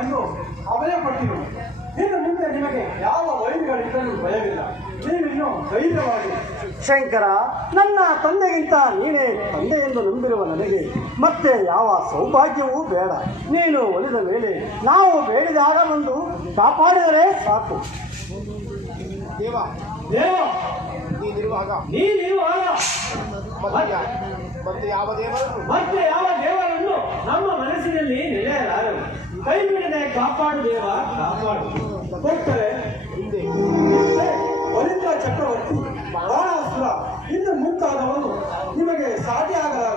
ಎಂದು ಅಭಯ ಪಟ್ಟಿರು. ಇನ್ನು ಮುಂದೆ ನಿಮಗೆ ಯಾವ ವೈರಿಗಳಿದ್ದರೂ ಭಯವಿಲ್ಲ. ನೀವಿನ್ನು ಧೈರ್ಯವಾಗಿ. ಶಂಕರ, ನನ್ನ ತಂದೆಗಿಂತ ನೀನೇ ತಂದೆ ಎಂದು ನಂಬಿರುವ ನನಗೆ ಮತ್ತೆ ಯಾವ ಸೌಭಾಗ್ಯವೂ ಬೇಡ. ನೀನು ಒಲಿದ ಮೇಲೆ ನಾವು ಬೇಡಿದಾಗ ಬಂದು ಕಾಪಾಡಿದರೆ ಸಾಕು. ದೇವ ದೇವ ನೀನಿರುವಾಗ ಮತ್ತೆ ಯಾವ ದೇವರನ್ನು ನಮ್ಮ ಮನಸ್ಸಿನಲ್ಲಿ ನೆಲೆಯಲಾರರು. ಕೈ ಬಿಡದೆ ಕಾಪಾಡು ದೇವ, ಕಾಪಾಡು. ಕೊಟ್ಟರೆ ಹಿಂದೆ ವನಿತಾ ಚಕ್ರವರ್ತಿ, ಬಾಣಾಸುರ, ಇನ್ನು ಮುಂತಾದವರು ನಿಮಗೆ ಸಾಧ್ಯ ಆಗಲಾರ.